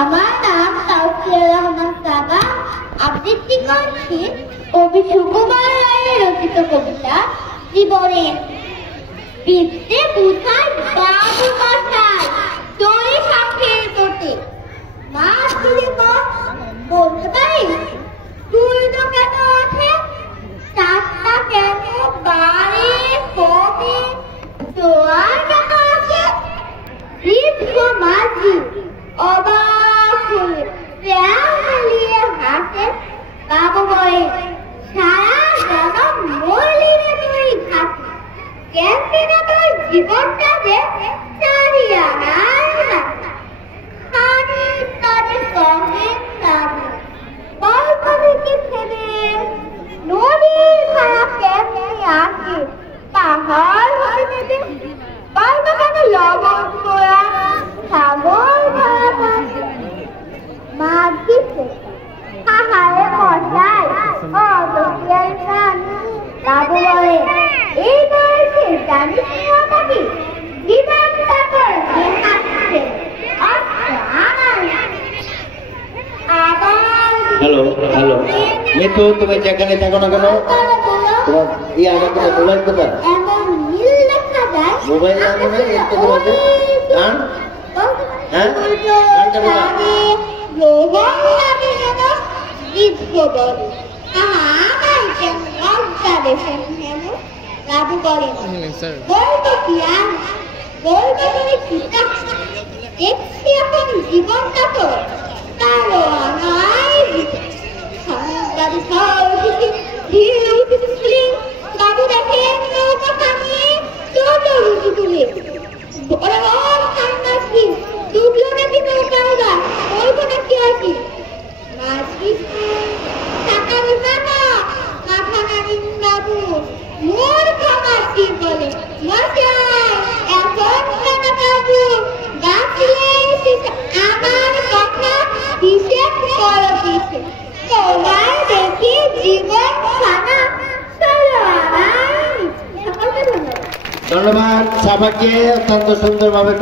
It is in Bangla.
আমার নাম তাওসিয়া রহমান সাবা। আবৃত্তি করছি কবি সুকুমার রায়ের রচিত কবিতা জীবনের বৃত্তে বুঝায় বাবু কথায় তোরে শখের বটে। মা তুই বলতে পারিস তুলনো কেন ওঠে, চারটা কেন বাড়ে কমে, তোয়ার কেন আছে দীর্ঘ মাঝি অবাক হয়ে প্রাণ মিলিয়ে হাসে। বাবু বলে সারা জনম মলিনে তুই খাসি, কেমনে না তোর জীবনটা যে চারিয়া নাই না খানি তারে সঙ্গে সাথে গল্প থেকে ফেলে নদীর ধারা কেমনে আসে পাহাড় হয়ে নেবে। গল্প কেন লবণ করা সাগর ভরা মাছ দিচ্ছে হাহারে মশাই অতকিয়ার প্রাণী। বাবু বলে এই বয়সে জানিস নাকি জীবনটা তোর হাসছে। হ্যালো হ্যালো মিতু, তুমি যেখানে থাকো না কেন তোমার মোবাইল কোথায়? মোবাইল বাবু বলেন দেখছি এখন জীবনটা তো কালো বাবু দেখে নৌকা থামিয়ে ছোট রুটি তুলে ডুবলো নাকি নৌকা ওরা বলবো নাকি আছি মাঝি টাকা দিবা না মাথা নাড়িন বাবু মোর খামারটি বলে মশাই এখন কেন বাবু গাছলে আমার কথা হিসেব করো দিছে তোমার দেখি জীবন খানা চলো আমার। ধন্যবাদ সাবাকে অত্যন্ত সুন্দরভাবে